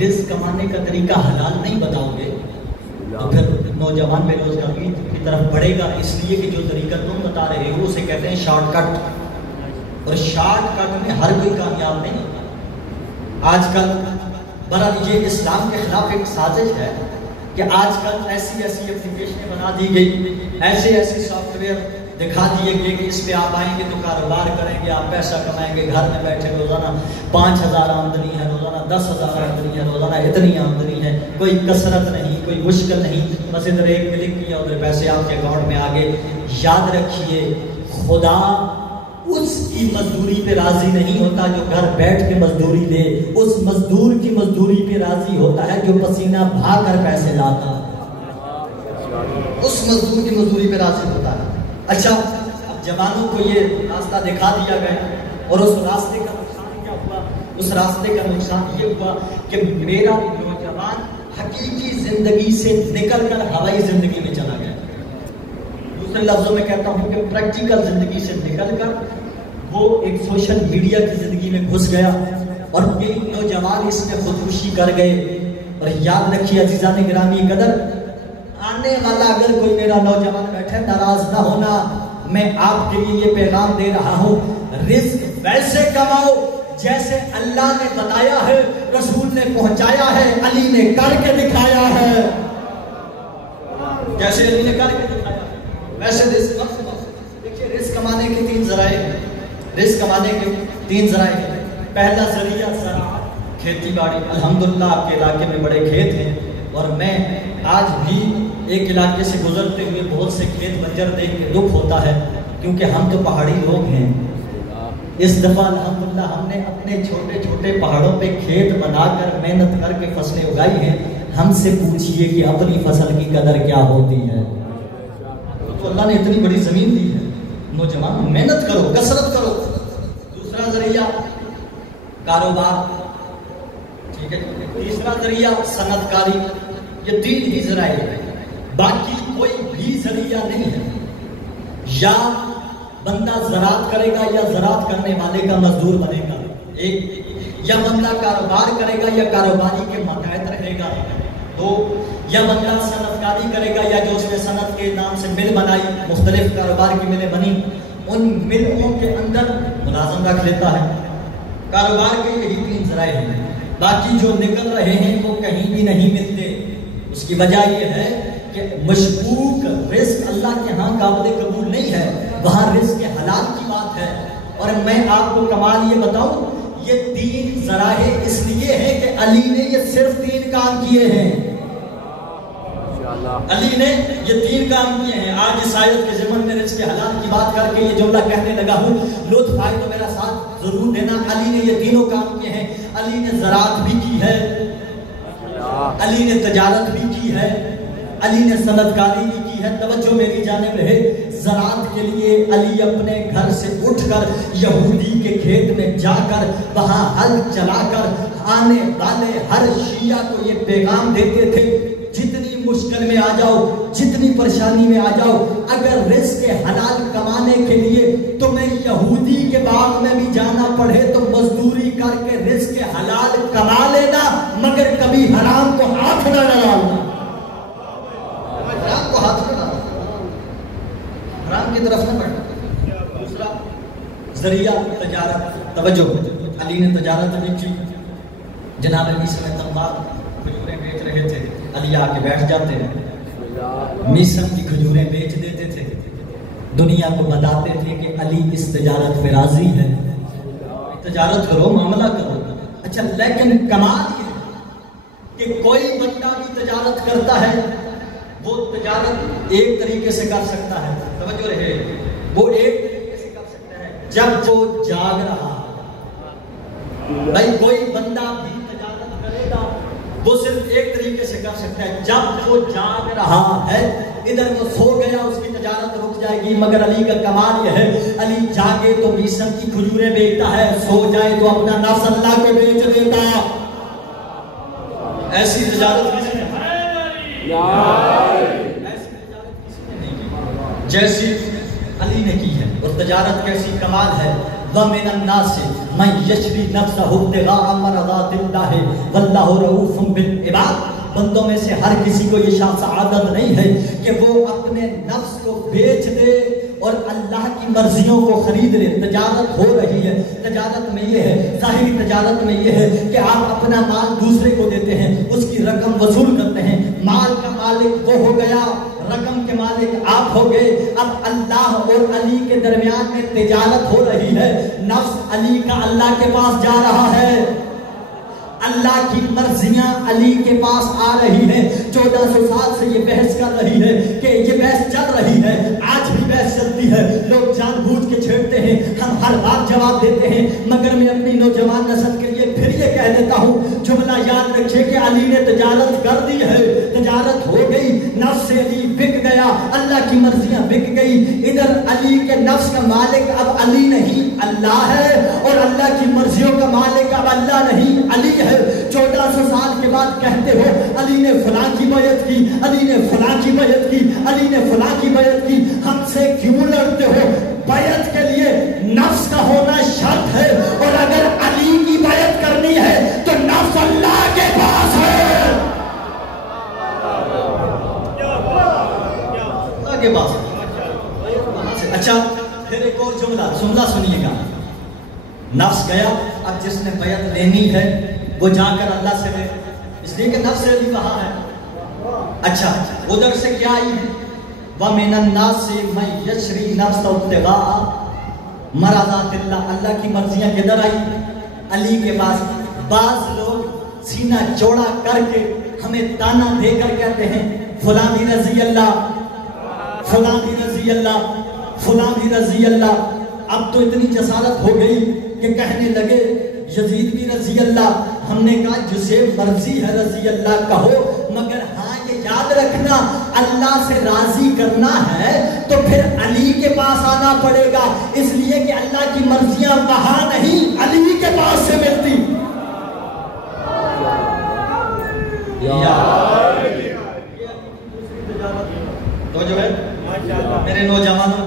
رزق کمانے کا طریقہ حلال نہیں بتاؤ گے تو پھر نوجوان بے روزگاری کی طرف بڑھے گا، اس لیے کہ جو طریقہ تم بتا رہے ہو اسے کہتے ہیں شارٹ کٹ، اور شارٹ کٹ میں ہر کوئی کامیاب نہیں ہوتا۔ آج کل برابر یہ اسلام کے خلاف ایک سازش ہے کہ آج کل ایسی اپلیکیشنیں بنا دی گئی، ایسے سافٹ ویئر دکھا دیے گئے کہ اس پہ آپ آئیں گے تو کاروبار کریں گے، آپ پیسہ کمائیں گے، گھر میں بیٹھے روزانہ 5000 آمدنی ہے، روزانہ 10,000 آمدنی ہے، روزانہ اتنی آمدنی ہے، کوئی کثرت نہیں، کوئی مشکل نہیں، بس ادھر ایک کلک کیا ادھر پیسے آپ کے اکاؤنٹ میں آ گئے۔ یاد رکھیے خدا اس کی مزدوری پہ راضی نہیں ہوتا جو گھر بیٹھ کے مزدوری دے، اس مزدور کی مزدوری پہ راضی ہوتا ہے جو پسینہ بہا کر پیسے لاتا ہے، اس مزدور کی مزدوری پہ راضی ہوتا ہے۔ اچھا اب جوانوں کو یہ راستہ دکھا دیا گیا، اور اس راستے کا نقصان کیا ہوا؟ اس راستے کا نقصان یہ ہوا کہ میرا نوجوان حقیقی زندگی سے نکل کر ہوائی زندگی میں چلا گیا. دوسرے لفظوں میں کہتا ہوں کہ پریکٹیکل زندگی سے نکل کر وہ ایک سوشل میڈیا کی زندگی میں گھس گیا اور کئی نوجوان اس میں خودکشی کر گئے. اور یاد رکھیے عزیزان گرامی قدر، آنے والا اگر کوئی میرا نوجوان بیٹھے ناراض نہ ہونا، میں آپ کے لیے یہ پیغام دے رہا ہوں، رزق ویسے کماؤ جیسے اللہ نے بتایا ہے، رسول نے پہنچایا ہے، علی نے کر کے دکھایا ہے. جیسے علی نے کر کے دکھایا ہے ویسے رزق کماؤ. دیکھیے رزق کمانے کے 3 ذرائع ہیں. رزق کمانے کے 3 ذرائع ہیں. پہلا ذریعہ زراعت، کھیتی باڑی. الحمدللہ آپ کے علاقے میں بڑے کھیت ہیں، اور میں آج بھی ایک علاقے سے گزرتے ہوئے بہت سے کھیت بنجر دیکھ کے دکھ ہوتا ہے، کیونکہ ہم تو پہاڑی لوگ ہیں. اس دفعہ الحمدللہ ہم نے اپنے چھوٹے چھوٹے پہاڑوں پہ کھیت بنا کر محنت کر کے فصلیں اگائی ہیں. ہم سے پوچھئے کہ اپنی فصل کی قدر کیا ہوتی ہے. تو اللہ نے اتنی بڑی زمین دی ہے، نوجوان محنت کرو، کثرت کرو. دوسرا ذریعہ کاروبار، ٹھیک ہے. تیسرا ذریعہ صنعت کاری. یہ 3 ہی ذرائع ہیں، باقی کوئی بھی ذریعہ نہیں ہے. یا بندہ زراعت کرے گا یا زراعت کرنے والے کا مزدور بنے گا، ایک. یا بندہ کاروبار کرے گا یا کاروباری کے ماتحت رہے گا، 2. یا بندہ صنعت کاری کرے گا یا جو اس نے صنعت کے نام سے مل بنائی، مختلف کاروبار کی ملیں بنی، ان ملوں کے اندر ملازم رکھ لیتا ہے. کاروبار کے یہی 3 ذرائع ہیں. باقی جو نکل رہے ہیں وہ کہیں بھی نہیں ملتے. اس کی وجہ یہ ہے کہ مشکوک رزق اللہ کے ہاں قابل قبول نہیں ہے، وہاں رزق حلال کی بات ہے. اور میں آپ کو کمال یہ بتاؤں، یہ 3 ذرائع اس لیے ہیں کہ علی نے یہ صرف 3 کام کیے ہیں. علی نے یہ 3 کام کیے ہیں. آج اس آیت کے ضمن میں رزق حلال کی بات کر کے یہ جملہ کہنے لگا ہوں، لطف آئے تو میرا ساتھ ضرور دینا. علی نے یہ 3 کام کیے ہیں. علی نے زراعت بھی کی ہے، علی نے تجارت بھی کی ہے، علی نے صنعت کاری بھی کی ہے. توجہ میری جانب رہے. زراعت کے لیے علی اپنے گھر سے اٹھ کر یہودی کے کھیت میں جا کر وہاں ہل چلا کر آنے والے ہر شیعہ کو یہ پیغام دیتے تھے، جتنی مشکل میں آ جاؤ، جتنی پریشانی میں آ جاؤ، اگر رزق حلال کمانے کے لیے تمہیں یہودی کے باغ میں بھی جانا پڑے تو مزدوری کر کے رزق حلال کما لینا، مگر کبھی حرام کو ہاتھ نہ ڈالنا. حرام کو ہاتھ نہ ڈالنا، حرام کی طرف نہ بڑھنا. دوسرا ذریعہ تجارت. توجہ، علی نے تجارت بھی کی. جناب میسم تنبار کھجوریں بیچ رہے تھے، علی آ کے بیٹھ جاتے ہیں، میسم کی کھجوریں بیچ دیتے تھے، دنیا کو بتاتے تھے کہ علی اس تجارت پہ راضی ہے، تجارت کرو، معاملہ کرو. اچھا، لیکن کمال یہ ہے کہ کوئی بندہ بھی تجارت کرتا ہے، وہ تجارت ایک طریقے سے کر سکتا ہے. توجہ رہے، وہ ایک طریقے سے کر سکتا ہے جب وہ جاگ رہا. بھائی کوئی بندہ بھی تجارت کرے گا وہ صرف ایک طریقے سے کر سکتا ہے جب وہ جاگ رہا ہے. ادھر وہ سو گیا اس کی تجارت رک جائے گی. مگر علی کا کمال یہ ہے، علی جاگے تو میسم کی کھجوریں بیچتا ہے، سو جائے تو اپنا نفس اللہ کو بیچ دیتا. ایسی تجارت کسی نے جیسی علی نے کی ہے. اور تجارت کیسی کمال ہے. وَمِنَ النَّاسِ مَن يَشْرِي نَفْسَهُ ابْتِغَاءَ مَرْضَاتِ اللَّهِ وَاللَّهُ رَءُوفٌ بِالْعِبَادِ. بندوں میں سے ہر کسی کو یہ سعادت نہیں ہے کہ وہ اپنے نفس کو بیچ دے اور اللہ کی مرضیوں کو خرید لے. تجارت ہو رہی ہے، تجارت میں یہ ہے، ظاہری تجارت میں یہ ہے کہ آپ اپنا مال دوسرے کو دیتے ہیں، اس کی رقم وصول کرتے ہیں. مال کا مالک وہ ہو گیا، رقم کے مالک آپ ہو گئے. اب اللہ اور علی کے درمیان میں تجارت ہو رہی ہے. نفس علی کا اللہ کے پاس جا رہا ہے، اللہ کی مرضیاں علی کے پاس آ رہی ہیں. 1400 سال سے یہ بحث کر رہی ہے کہ یہ بحث چل رہی ہے، آج بھی بحث چلتی ہے. لوگ جان بوجھ کے چھیڑتے ہیں، ہم ہر بات جواب دیتے ہیں. مگر میں اپنی نوجوان نسل کے لیے پھر یہ کہہ دیتا ہوں، جملہ یاد رکھے کہ علی نے تجارت کر دی ہے، تجارت ہو گئی. نفس سے علی بک گیا، اللہ کی مرضیاں بک گئی. ادھر علی کے نفس کا مالک اب علی نہیں اللہ ہے، اور اللہ کی مرضیوں کا مالک اب اللہ نہیں علی ہے. 1400 سال کے بعد کہتے ہو علی نے فلاں کی بیعت کی، علی نے فلاں کی بیعت کی، علی نے فلاں کی بیعت کی، ہم سے کیوں لڑتے ہو؟ بیعت کے لیے نفس کا ہونا شرط ہے، اور اگر علی کی بیعت کرنی ہے تو نفس اللہ کے پاس ہے، اللہ کے پاس ہے۔ اچھا پھر ایک اور جملہ سنیے گا، نفس گیا، اب جس نے بیعت لینی ہے وہ جا کر اللہ سے لے، اس لیے کہ نفس سے علی کہا ہے۔ اچھا ادھر سے کیا آئی ہے؟ وَمِنَ النَّاسِ مَن يَشْرِي نَفْسَهُ ابْتِغَاءَ مَرْضَاتِ اللَّهِ، اللہ کی مرضیاں کدھر آئی؟ علی کے پاس۔ بعض لوگ سینہ چوڑا کر کے ہمیں تانا دے کر کہتے ہیں فلاں بھی رضی اللہ، فلاں بھی رضی اللہ، فلاں بھی رضی اللہ۔ اب تو اتنی جسارت ہو گئی کہ کہنے لگے یزید بھی رضی اللہ۔ ہم نے کہا جسے مرضی ہے رضی اللہ کہو، مگر ہاں یہ یاد رکھنا اللہ سے راضی کرنا ہے تو پھر علی کے پاس آنا پڑے گا، اس لیے کہ اللہ کی مرضیاں وہاں نہیں علی کے پاس سے ملتی۔ تو جو ہے میرے نوجوانوں،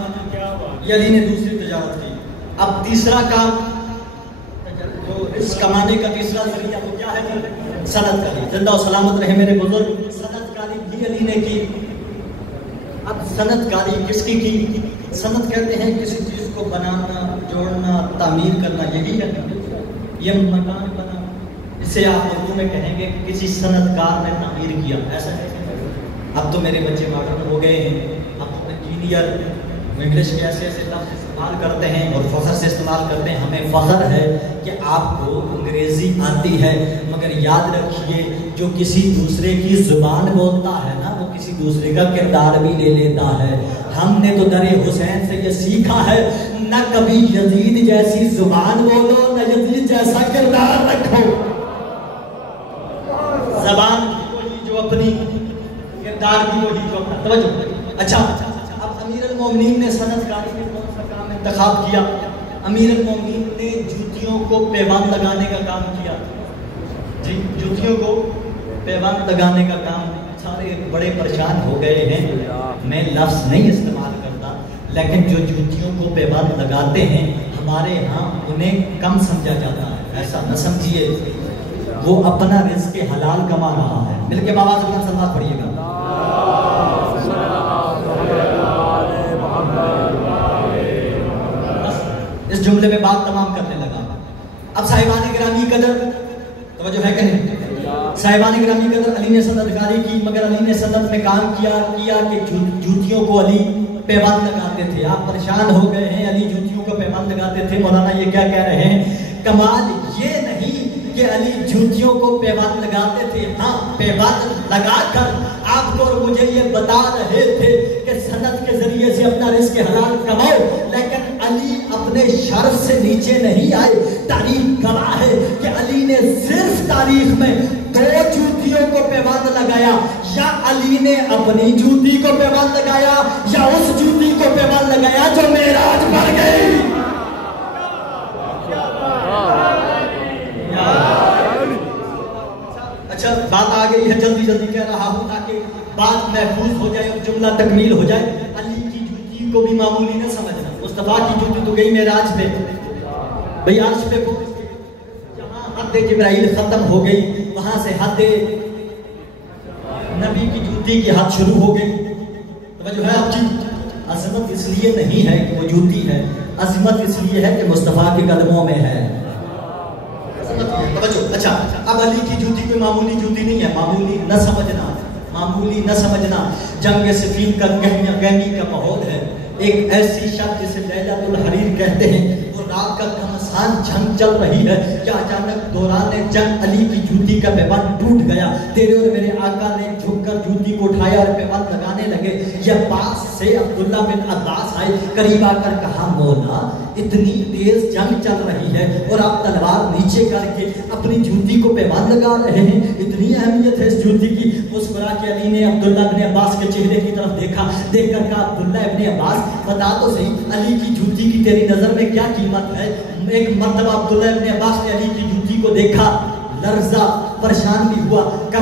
یہ علی نے دوسری تجارت کی۔ اب تیسرا کام جو اس کمانے کا تیسرا ذریعہ وہ کیا ہے؟ صنعت کاری۔ زندہ و سلامت رہے میرے بزرگ، صنعت کاری بھی علی نے کی۔ اب صنعت کاری کس کی کی؟ صنعت کہتے ہیں کسی چیز کو بنانا، جوڑنا، تعمیر کرنا، یہی ہے یہ مکان بنا، اسے آپ اردو میں کہیں گے کہ کسی صنعت کار نے تعمیر کیا، ایسا ہے۔ اب تو میرے بچے ماڈرن ہو گئے ہیں، اب انجینئر انگلش کے ایسے ایسے لفظ استعمال کرتے ہیں اور فخر سے استعمال کرتے ہیں۔ ہمیں فخر ہے کہ آپ کو انگریزی آتی ہے، مگر یاد رکھیے جو کسی دوسرے کی زبان بولتا ہے نا وہ کسی دوسرے کا کردار بھی لے لیتا ہے۔ ہم نے تو در حسین سے یہ سیکھا ہے نہ کبھی یزید جیسی زبان بولو نہ یزید جیسا کردار رکھو، زبان کی وہی جو اپنی، کردار کی وہی جو اپنا۔ توجہ۔ اچھا امیر المومنین نے صنعت کاری میں کون سا کام انتخاب کیا؟ امیر المومنین نے جوتیوں کو پیوند لگانے کا کام کیا۔ جی جوتیوں کو پیوند لگانے کا کام۔ سارے بڑے پریشان ہو گئے ہیں، میں لفظ نہیں استعمال کرتا، لیکن جو جوتیوں کو پیوند لگاتے ہیں ہمارے ہاں انہیں کم سمجھا جاتا ہے، ایسا نہ سمجھیے، وہ اپنا رزق حلال کما رہا ہے۔ مل کے بابا زبان سلوات پڑھیے گا۔ اس جملے میں بات تمام کرنے لگا۔ اب صاحبان گرامی قدر، توجہ ہے کہ نہیں؟ صاحبان گرامی قدر، علی نے صنعت کاری کی، مگر علی نے صنعت میں کام کیا کہ جوتیوں کو علی پیوند لگاتے تھے۔ آپ پریشان ہو گئے ہیں، علی جوتیوں کو پیوند لگاتے تھے۔ مولانا یہ کیا کہہ رہے ہیں؟ کمال یہ نہیں کہ علی جوتیوں کو پیوند لگاتے تھے، ہاں پیوند لگا کر آپ کو اور مجھے یہ بتا رہے تھے کہ صنعت کے ذریعے سے اپنا رزق حلال کماؤ، لیکن علی اپنے شرف سے نیچے نہیں آئے۔ تاریخ گواہ ہے کہ علی نے صرف تاریخ میں 2 جوتیوں کو پیوند لگایا، یا علی نے اپنی جوتی کو پیوند لگایا یا اس جوتی کو پیوند لگایا جو معراج پر گئی۔ اچھا بات آ گئی ہے، جلدی جلدی کہہ رہا ہوں تاکہ بات محفوظ ہو جائے اور جملہ تکمیل ہو جائے۔ علی کی جوتی کو بھی معمولی نہ سمجھنا، مصطفیٰ کی جوتی تو گئی معراج پہ، بھئی عرش پہ پہنچ گئی، جہاں حد جبرائیل ختم ہو گئی وہاں سے حد نبی کی جوتی کی حد شروع ہو گئی۔ توجہ ہے آپ کی؟ عظمت اس لیے نہیں ہے کہ وہ جوتی ہے، عظمت اس لیے ہے کہ مصطفیٰ کے قدموں میں ہے۔ اچھا اب علی کی جوتی کوئی معمولی جوتی نہیں ہے، معمولی نہ سمجھنا، معمولی نہ سمجھنا۔ جنگ صفین کا گہمی کا ماحول ہے، ایک ایسی شب جسے لیلۃ الحریر کہتے ہیں، وہ رات کا گھمسان جنگ چل رہی ہے کہ اچانک دوران جنگ علی کی جوتی کا پیوند ٹوٹ گیا۔ تیرے اور میرے آقا نے جھک کر جوتی کو اٹھایا اور پیوند لگانے لگے۔ یہ پاس سے عبداللہ بن عباس آئے، قریب آ کر کہا مولا اتنی تیز جنگ چل رہی ہے اور آپ تلوار نیچے کر کے اپنی جوتی کو پیوند لگا رہے ہیں، اتنی اہمیت ہے اس جوتی کی۔ مسکرا کے علی نے عبداللہ بن عباس کے چہرے کی طرف دیکھا، دیکھ کر کہا عبداللہ ابن عباس بتا تو صحیح علی کی جوتی کی تیری نظر میں کیا قیمت ہے؟ ایک مرتبہ عبداللہ ابن عباس نے علی کی جوتی کو دیکھا، لرزا، پریشان بھی ہوا،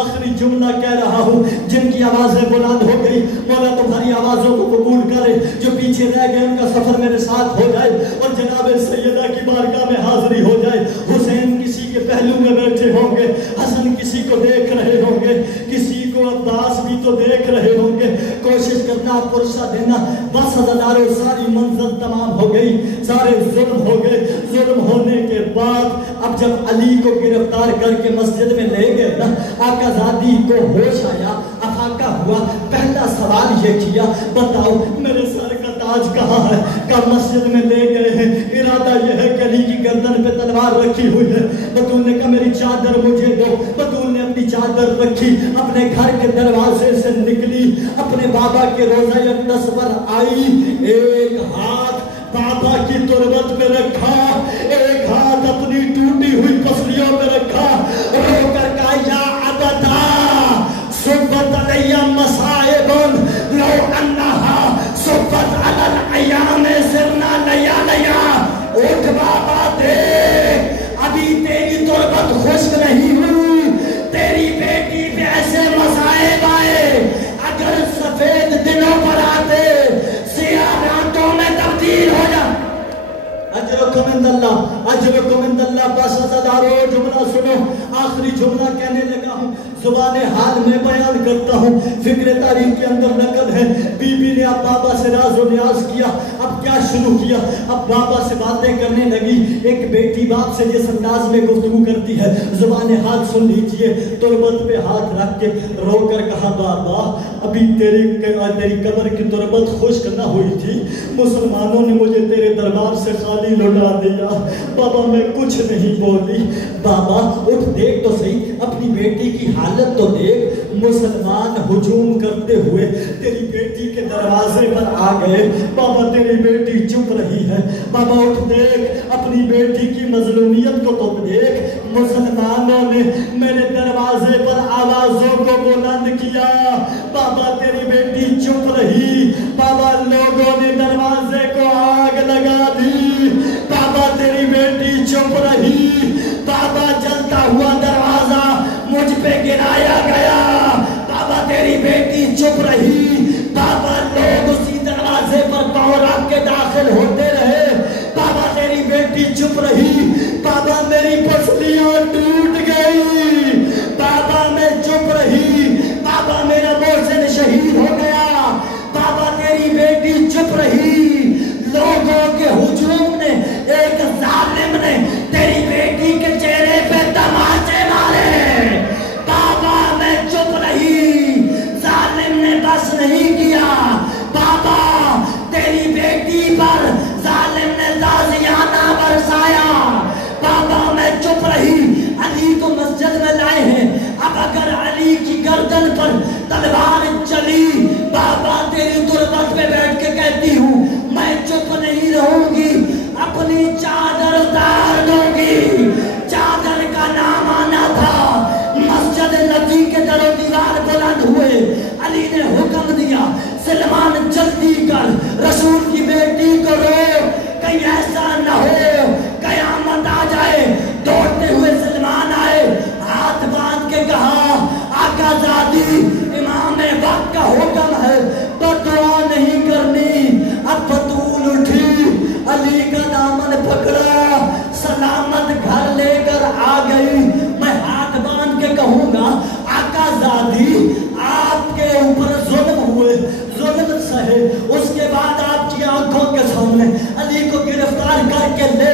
آخری جملہ کہہ رہا ہوں، جن کی آوازیں بلند ہو گئی مولا تمہاری آوازوں کو قبول کرے، جو پیچھے رہ گئے ان کا سفر میرے ساتھ ہو جائے اور جناب سیدہ کی بارگاہ میں حاضری ہو جائے۔ حسین کسی کے پہلو میں بیٹھے ہوں گے، حسن کسی کو دیکھ رہے ہوں گے، کسی کو عباس بھی تو دیکھ رہے ہوں گے۔ کوشش کرنا، پرسہ دینا، بس ہزاروں ساری منزل تمام ہو گئی، سارے ظلم ہو گئے۔ ظلم ہونے کے بعد اب جب علی کو گرفتار کر کے مسجد میں لے گئے نا، آقا زادی کو ہوش آیا، افاقہ ہوا، پہلا سوال یہ کیا، بتاؤ میرے سر کا تاج کہاں ہے؟ کب مسجد میں لے گئے ہیں؟ ارادہ یہ ہے کہ علی کی گردن پہ تلوار رکھی ہوئی ہے۔ بطول نے کہا میری چادر مجھے دو۔ بطول نے اپنی چادر رکھی، اپنے گھر کے دروازے سے نکلی، اپنے بابا کے روضہ اقدس پر آئی، ایک ہاتھ بابا کی تربت پہ رکھا، ایک ہاتھ اپنی ٹوٹی ہوئی پسلیوں پہ رکھا، رو کر کہا یا عبدا صبت علی مصائب لو انہا صبت علی الایام سرنا لیا لیا۔ اٹھ بابا دیکھ، ابھی تیری تربت خشک نہیں ہوئی، تیری بیٹی پہ ایسے مصائب آئے، اگر سفید دنوں پر آتے سیاہ راتوں میں تبدیل ہو جا۔ اجرکم عند اللہ، اجرکم عند اللہ۔ بس ہزاروں جملہ سنو، آخری جملہ کہنے لگا ہوں، زبان حال میں بیان کرتا ہوں، فکر تاریخ کے اندر نقل ہے۔ بی بی نے اب بابا سے راز و نیاز کیا، اب کیا شروع کیا؟ اب بابا سے باتیں کرنے لگی۔ ایک بیٹی باپ سے جس انداز میں گفتگو کرتی ہے، زبان حال سن لیجئے۔ تربت پہ ہاتھ رکھ کے رو کر کہا بابا ابھی تیری قبر کی تربت خشک نہ ہوئی تھی، مسلمانوں نے مجھے تیرے دربار سے خالی لوٹا دیا، بابا میں کچھ نہیں بولی۔ بابا اٹھ دیکھ تو صحیح، اپنی بیٹی کی حالت تو دیکھ، مسلمان ہجوم کرتے ہوئے تیری بیٹی کے دروازے پر آ گئے، بابا تیری بیٹی چپ رہی ہے۔ بابا اٹھ دیکھ، اپنی بیٹی کی مظلومیت کو تو دیکھ، مسلمانوں نے میرے دروازے پر آوازوں کو بلند کیا، بابا تیری بیٹی چپ رہی، بابا لوگوں نے دروازے کو آگ لگا دی، بابا تیری بیٹی چپ رہی، بابا جلتا ہوا دروازہ مجھ پہ گرایا گیا، بابا تیری بیٹی چپ رہی، بابا لوگ اسی دروازے پر پاؤں رکھ کے داخل ہوتے رہے، بابا تیری بیٹی چپ رہی، بابا میری پسلیاں ٹوٹ گئی، بابا میں چپ رہی، بابا میرا محسن شہید ہو گیا، بابا تیری بیٹی چپ رہی، لوگوں کے ہجوم نے، ایک ظالم نے تیری بیٹی کے چہرے پہ تماچے مارے، بابا میں چپ رہی، ظالم نے بس نہیں کیا، بابا تیری بیٹی پر ظالم نے تازیانہ برسایا، بابا میں چپ رہی۔ علی کو مسجد میں لائے ہیں، اب اگر علی کی گردن پر تلوار چلی، بابا تیری تربت پہ بیٹھ کے کہتی ہوں میں چپ نہیں رہوں گی، اپنی چادر اتار دوں گی۔ چادر کا نام آنا تھا، مسجد نبی کے در و دیوار بلند ہوئے، علی نے حکم دیا سلمان جلدی کر، رسول کی بیٹی کو رو، کہیں ایسا نہ ہو قیامت آ جائے۔ دوڑتے ہوئے سلمان آئے، ہاتھ باندھ کے کہا آقا زادی امام وقت کا حکم ہے، بدعا نہیں کرنی۔ اب بطول اٹھی، علی کا دامن پکڑا، سلامت گھر لے کر آ گئی۔ میں ہاتھ باندھ کے کہوں گا آقا زادی آپ کے اوپر ظلم ہوئے، ظلم سہے، اس کے بعد آپ کی آنکھوں کے سامنے علی کو گرفتار کر کے لے